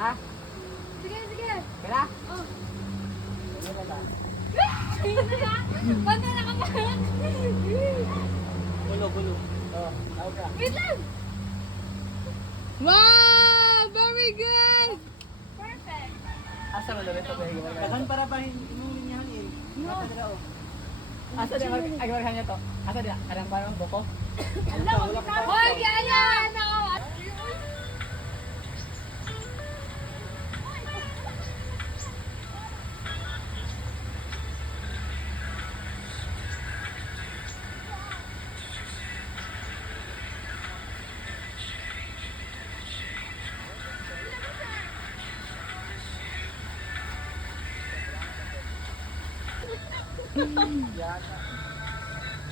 Kaya? Sige, sige. Kaya? Oh. Ayun na nga. Paano na ka Gulo. Oh, tawag ka. Wait lang. Wow! Very good! Perfect. Asa mo dito ba higit? Kasan para ba inumin niya hangin? No. Asa di agawar niya to? Asa di kadang parang buko? Alam mo, hoy, ayan ako.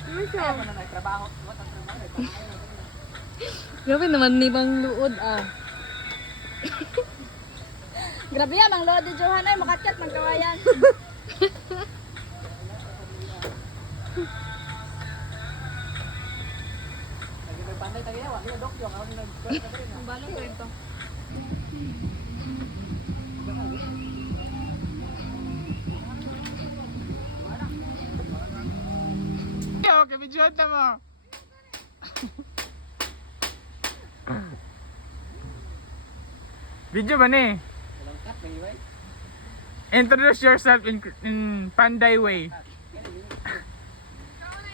Ano siya? Ano na nagtrabaho? Grabe naman ni bang luod ah. Grabe yan, mang load ni Johan ay makachat, magkawayan. Pandai tagay wa ni dokyo ang nag-kwenta rin. Ang balong ko ito. Okay, video na mo. Video ba ni? Walang cut ng iway. Introduce yourself in Panday way. Ikaw na,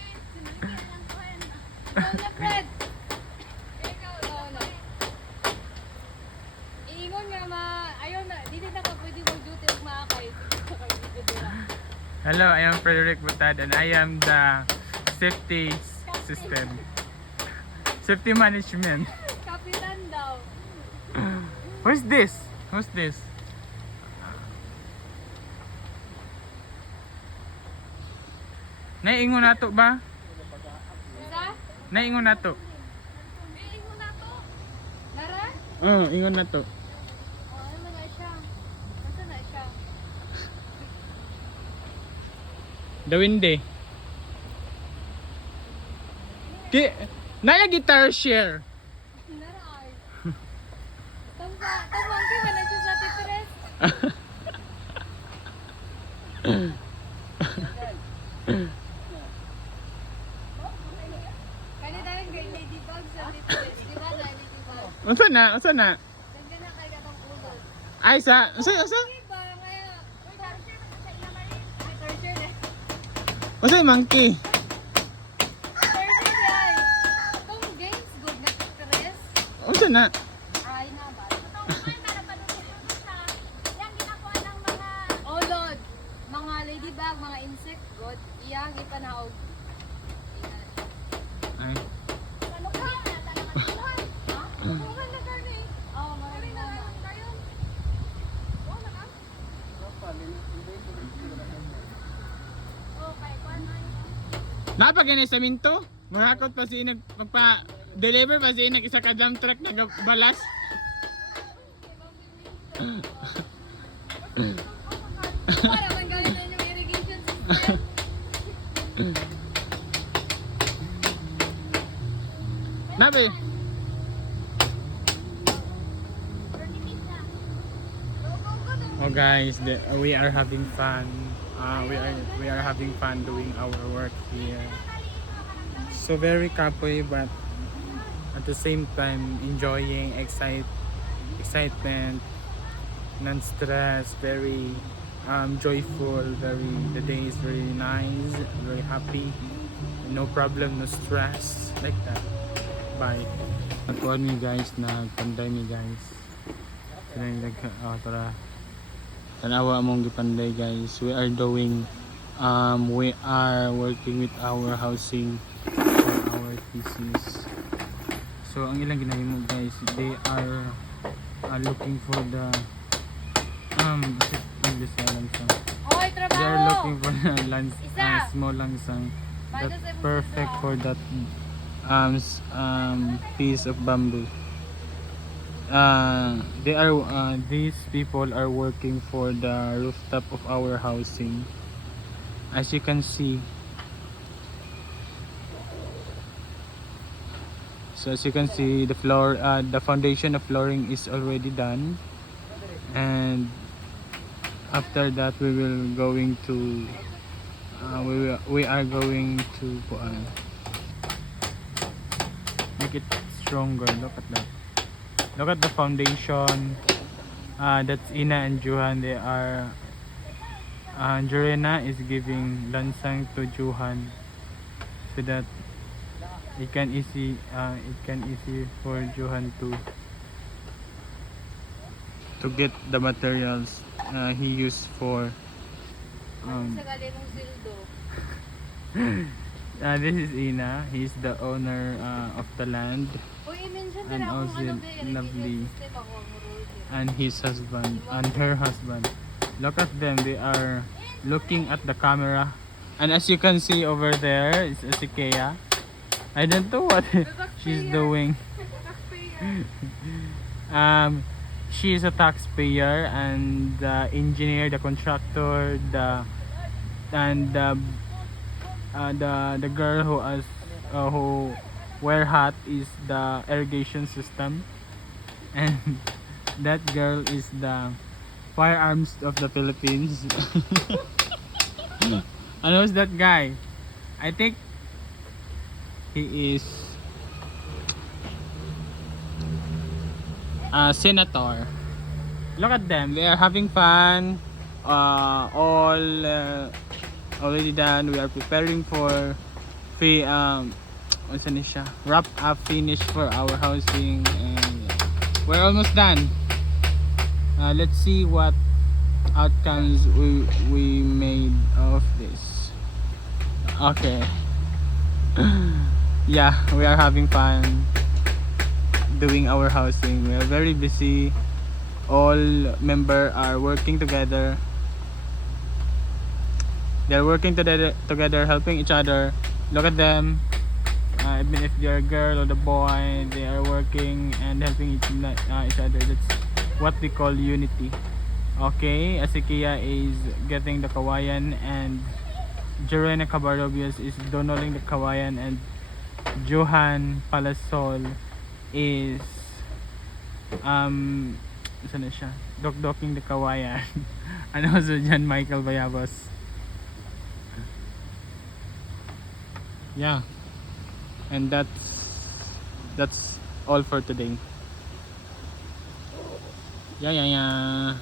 Fred. Ikaw na. Iingon nga ayaw na, dili na ka pwede mag-duty ug maakay. Hello, I am Frederick Butad and I am the safety system. Safety management. Kapitan daw. Who's this? Who's this? Naiingon nato ba? Isa? Naiingon nato. Iingon na to. Lara? Ingon nato. Oh, ano man na siya? Nasa na siya? Dawinde. Naya guitar share. Lara ay. Tamang ka na siya sa titres. Kani tayong gay ladybug sa titres. Di ba na ladybug? Unsa na? Unsa na? Tangga na kay katong ulo. Ay sa, unsa? Diba? Kaya, uy, torture na sa iya marin. Ay, torture na. Unsa yung monkey? Torture yan. Itong games, good na titres. Unsa na? Ay na ba? Oh Lord, mga ladybug, mga insect, God, iyang ipanahog. Ay. Ano ka? Ha? Ano ka na gani? Oo, mga na. Oo, naka? Okay, kwan man. Napagani sa minto? Mahakot pa si inag magpa-deliver pa si inag isa ka dump truck na balas. Para man gawin na yung irrigation system. Nabi. Oh guys, we are having fun. We are having fun doing our work here. So very kapoy but at the same time enjoying excitement, non-stress, very joyful, the day is very nice, very happy, no problem, no stress, like that. Bye. Natuan mi guys, nagpanday mi guys. Tara. Tanawa mong gipanday guys. We are working with our housing for our thesis. So ang ilang ginahimo guys, they are looking for the English lang sang. Oy, They are trabaho! looking for the small lang sang. That's perfect for that piece of bamboo. These people are working for the rooftop of our housing. As you can see, the foundation of flooring is already done. And after that we will going to we are going to make it stronger. Look at that. Look at the foundation. That's Ina and Johan. They are Jorena is giving lansang to Johan so that it can easy for Johan to get the materials he used for Sa galing mong sildo. this is Ina. He's the owner of the land, Uy, i-mention and na akong also ano ba yung lovely, irrigation system ako. and his husband and her husband. Look at them. They are looking at the camera, and as you can see over there is si Kea. I don't know what she's doing. She is a taxpayer, and the engineer, the contractor, the girl who has who wear hat is the irrigation system, and that girl is the firearms of the Philippines. And who's that guy? I think he is a senator. Look at them. They are having fun. All already done. We are preparing for what's siya? Wrap up finish for our housing, and we're almost done. Let's see what outcomes we made of this. Okay. Yeah, we are having fun doing our housing. We are very busy. All members are working together. They're working together, helping each other. Look at them. Even if they're a girl or the boy, they are working and helping each other. That's what we call unity. Okay, Asikia is getting the kawayan, and Jorena Cabarobias is donating the kawayan, and Johan Palasol is saan na siya? Dokdoking the kawayan. And also John Michael Bayabas. Yeah. And that's all for today. Yeah.